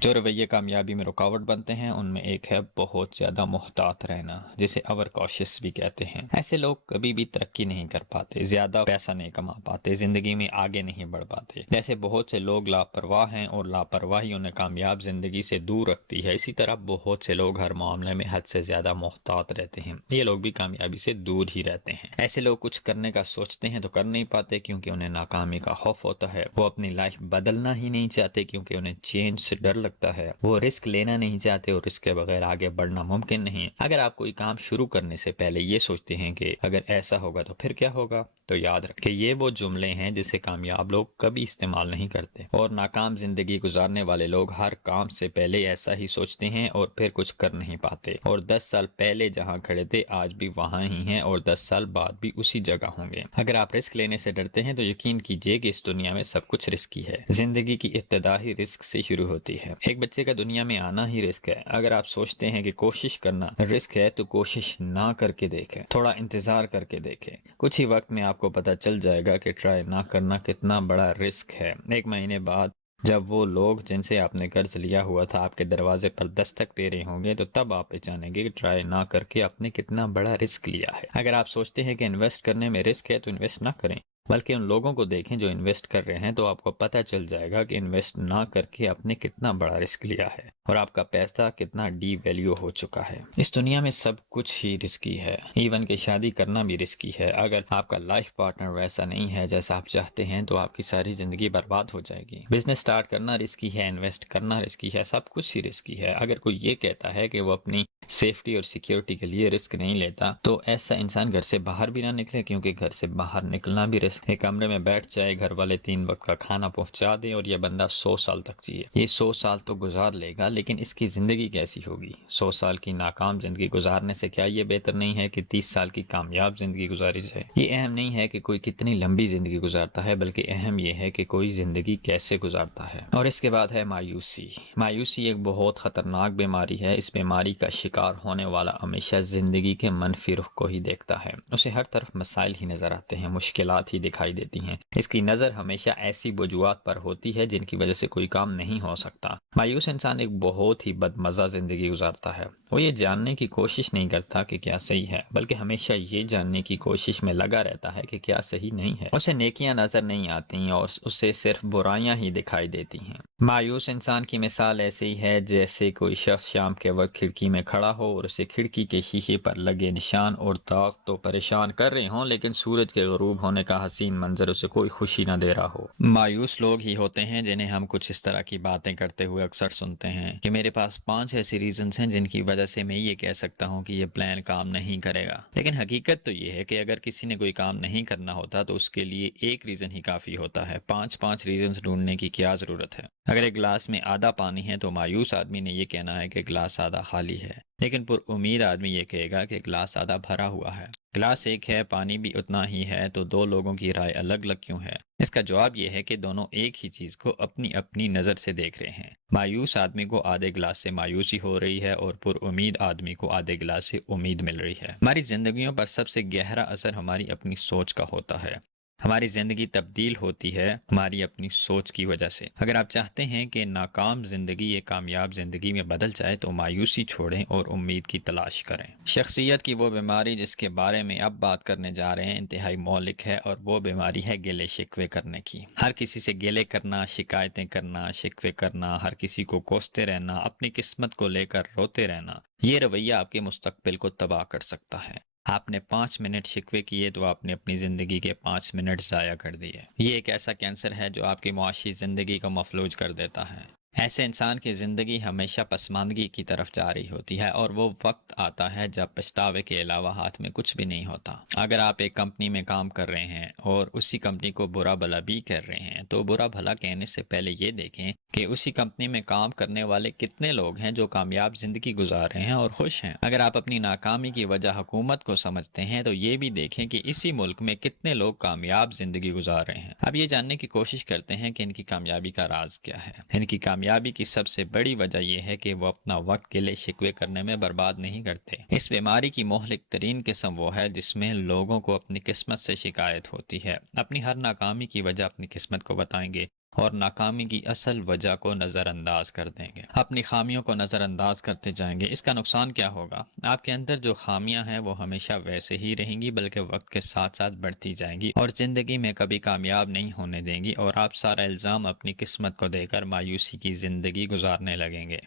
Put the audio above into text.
جو رویے کامیابی میں رکاوٹ بنتے ہیں ان میں ایک ہے بہت زیادہ محتاط رہنا، جسے اوور کاشس بھی کہتے ہیں۔ ایسے لوگ کبھی بھی ترقی نہیں کر پاتے، زیادہ پیسہ نہیں کما پاتے، زندگی میں آگے نہیں بڑھ پاتے۔ جیسے بہت سے لوگ لاپرواہ ہیں اور لاپرواہی انہیں کامیاب زندگی سے دور رکھتی ہے، اسی طرح بہت سے لوگ ہر معاملے میں حد سے زیادہ محتاط رہتے ہیں، یہ لوگ بھی کامیابی سے دور ہی رہتے ہیں۔ ایسے لوگ کچھ کرنے کا سوچتے ہیں تو کر نہیں پاتے کیونکہ انہیں ناکامی کا خوف ہوتا ہے، وہ اپنی لائف بدلنا ہی نہیں چاہتے کیونکہ انہیں چینج سے ڈر لگتا ہے، وہ رسک لینا نہیں چاہتے اور رسک کے بغیر آگے بڑھنا ممکن نہیں۔ اگر آپ کوئی کام شروع کرنے سے پہلے یہ سوچتے ہیں کہ اگر ایسا ہوگا تو پھر کیا ہوگا، تو یاد رکھیں کہ یہ وہ جملے ہیں جسے کامیاب لوگ کبھی استعمال نہیں کرتے، اور ناکام زندگی گزارنے والے لوگ ہر کام سے پہلے ایسا ہی سوچتے ہیں اور پھر کچھ کر نہیں پاتے، اور 10 سال پہلے جہاں کھڑے تھے آج بھی وہاں ہی ہیں اور 10 سال بعد بھی اسی جگہ ہوں گے۔ اگر آپ رسک لینے سے ڈرتے ہیں تو یقین کیجئے کہ اس دنیا میں سب کچھ رسکی ہے، زندگی کی ابتدا ہی رسک سے شروع ہوتی ہے۔ ایک بچے کا دنیا میں آنا ہی رسک ہے۔ اگر آپ سوچتے ہیں کہ کوشش کرنا رسک ہے تو کوشش نہ کر کے دیکھیں، تھوڑا انتظار کر کے دیکھیں، کچھ ہی وقت میں آپ کو پتہ چل جائے گا کہ ٹرائی نہ کرنا کتنا بڑا رسک ہے۔ 1 مہینے بعد جب وہ لوگ جن سے آپ نے قرض لیا ہوا تھا آپ کے دروازے پر دستک دے رہے ہوں گے تو تب آپ پہچانیں گے کہ ٹرائی نہ کر کے آپ نے کتنا بڑا رسک لیا ہے۔ اگر آپ سوچتے ہیں کہ انویسٹ کرنے میں رسک ہے تو انویسٹ نہ کریں، بلکہ ان لوگوں کو دیکھیں جو انویسٹ کر رہے ہیں، تو آپ کو پتہ چل جائے گا کہ انویسٹ نہ کر کے آپ نے کتنا بڑا رسک لیا ہے اور آپ کا پیسہ کتنا ڈی ویلیو ہو چکا ہے۔ اس دنیا میں سب کچھ ہی رسکی ہے، ایون کہ شادی کرنا بھی رسکی ہے۔ اگر آپ کا لائف پارٹنر ویسا نہیں ہے جیسا آپ چاہتے ہیں تو آپ کی ساری زندگی برباد ہو جائے گی۔ بزنس سٹارٹ کرنا رسکی ہے، انویسٹ کرنا رسکی ہے، سب کچھ ہی رسکی ہے۔ اگر کوئی یہ کہتا ہے کہ وہ اپنی سیفٹی اور سیکیورٹی کے لیے رسک نہیں لیتا تو ایسا انسان گھر سے باہر بھی نہ نکلے، کیونکہ گھر سے باہر نکلنا بھی رسک۔ ایک کمرے میں بیٹھ جائے، گھر والے 3 وقت کا کھانا پہنچا دیں اور یہ بندہ 100 سال تک جیے، یہ 100 سال تو گزار لے گا لیکن اس کی زندگی کیسی ہوگی؟ 100 سال کی ناکام زندگی گزارنے سے کیا یہ بہتر نہیں ہے کہ 30 سال کی کامیاب زندگی گزاری جائے؟ یہ اہم نہیں ہے کہ کوئی کتنی لمبی زندگی گزارتا ہے، بلکہ اہم یہ ہے کہ کوئی زندگی کیسے گزارتا ہے۔ اور اس کے بعد ہے مایوسی۔ مایوسی ایک بہت خطرناک بیماری ہے۔ اس بیماری کا شکار ہونے والا ہمیشہ زندگی کے منفی رخ کو ہی دیکھتا ہے، اسے ہر طرف مسائل ہی نظر آتے ہیں، مشکلات ہی دکھائی دیتی ہیں، اس کی نظر ہمیشہ ایسی وجوہات پر ہوتی ہے جن کی وجہ سے کوئی کام نہیں ہو سکتا۔ مایوس انسان ایک بہت ہی بدمزہ زندگی گزارتا ہے، وہ یہ جاننے کی کوشش نہیں کرتا کہ کیا صحیح ہے، بلکہ ہمیشہ یہ جاننے کی کوشش میں لگا رہتا ہے کہ کیا صحیح نہیں ہے۔ اسے نیکیاں نظر نہیں آتی اور اسے صرف برائیاں ہی دکھائی دیتی ہیں۔ مایوس انسان کی مثال ایسے ہی ہے جیسے کوئی شخص شام کے وقت کھڑکی میں کھڑا ہو اور اسے کھڑکی کے شیشے پر لگے نشان اور داغ تو پریشان کر رہے ہوں، لیکن سورج کے غروب ہونے کا حسین منظر اسے کوئی خوشی نہ دے رہا ہو۔ مایوس لوگ ہی ہوتے ہیں جنہیں ہم کچھ اس طرح کی باتیں کرتے ہوئے اکثر سنتے ہیں کہ میرے پاس 5 ایسی ریزنز ہیں جن کی وجہ سے میں یہ کہہ سکتا ہوں کہ یہ پلان کام نہیں کرے گا، لیکن حقیقت تو یہ ہے کہ اگر کسی نے کوئی کام نہیں کرنا ہوتا تو اس کے لیے ایک ریزن ہی کافی ہوتا ہے، 5 ریزنز ڈھونڈنے کی کیا ضرورت ہے؟ اگر ایک گلاس میں آدھا پانی ہے تو مایوس آدمی نے یہ کہنا ہے کہ گلاس آدھا خالی ہے، لیکن پر امید آدمی یہ کہے گا کہ گلاس آدھا بھرا ہوا ہے۔ گلاس ایک ہے، پانی بھی اتنا ہی ہے، تو دو لوگوں کی رائے الگ الگ کیوں ہے؟ اس کا جواب یہ ہے کہ دونوں ایک ہی چیز کو اپنی اپنی نظر سے دیکھ رہے ہیں۔ مایوس آدمی کو آدھے گلاس سے مایوسی ہو رہی ہے اور پر امید آدمی کو آدھے گلاس سے امید مل رہی ہے۔ ہماری زندگیوں پر سب سے گہرا اثر ہماری اپنی سوچ کا ہوتا ہے۔ ہماری زندگی تبدیل ہوتی ہے ہماری اپنی سوچ کی وجہ سے۔ اگر آپ چاہتے ہیں کہ ناکام زندگی ایک کامیاب زندگی میں بدل جائے تو مایوسی چھوڑیں اور امید کی تلاش کریں۔ شخصیت کی وہ بیماری جس کے بارے میں اب بات کرنے جا رہے ہیں انتہائی مہلک ہے، اور وہ بیماری ہے گلے شکوے کرنے کی۔ ہر کسی سے گلے کرنا، شکایتیں کرنا، شکوے کرنا، ہر کسی کو کوستے رہنا، اپنی قسمت کو لے کر روتے رہنا، یہ رویہ آپ کے مستقبل کو تباہ کر سکتا ہے۔ آپ نے 5 منٹ شکوے کیے تو آپ نے اپنی زندگی کے 5 منٹ ضائع کر دیے۔ یہ ایک ایسا کینسر ہے جو آپ کی معاشی زندگی کو مفلوج کر دیتا ہے۔ ایسے انسان کی زندگی ہمیشہ پسماندگی کی طرف جا رہی ہوتی ہے، اور وہ وقت آتا ہے جب پچھتاوے کے علاوہ ہاتھ میں کچھ بھی نہیں ہوتا۔ اگر آپ ایک کمپنی میں کام کر رہے ہیں اور اسی کمپنی کو برا بھلا بھی کر رہے ہیں تو برا بھلا کہنے سے پہلے یہ دیکھیں کہ اسی کمپنی میں کام کرنے والے کتنے لوگ ہیں جو کامیاب زندگی گزار رہے ہیں اور خوش ہیں۔ اگر آپ اپنی ناکامی کی وجہ حکومت کو سمجھتے ہیں تو یہ بھی دیکھیں کہ اسی ملک میں کتنے لوگ کامیاب زندگی گزار رہے ہیں۔ اب یہ جاننے کی کوشش کرتے ہیں کہ ان کی کامیابی کا راز کیا ہے۔ ان کی کامیابی کی سب سے بڑی وجہ یہ ہے کہ وہ اپنا وقت گلے شکوے کرنے میں برباد نہیں کرتے۔ اس بیماری کی مہلک ترین قسم وہ ہے جس میں لوگوں کو اپنی قسمت سے شکایت ہوتی ہے، اپنی ہر ناکامی کی وجہ اپنی قسمت کو بتائیں گے، اور ناکامی کی اصل وجہ کو نظر انداز کر دیں گے، اپنی خامیوں کو نظر انداز کرتے جائیں گے۔ اس کا نقصان کیا ہوگا؟ آپ کے اندر جو خامیاں ہیں وہ ہمیشہ ویسے ہی رہیں گی، بلکہ وقت کے ساتھ ساتھ بڑھتی جائیں گی اور زندگی میں کبھی کامیاب نہیں ہونے دیں گی، اور آپ سارا الزام اپنی قسمت کو دے کر مایوسی کی زندگی گزارنے لگیں گے۔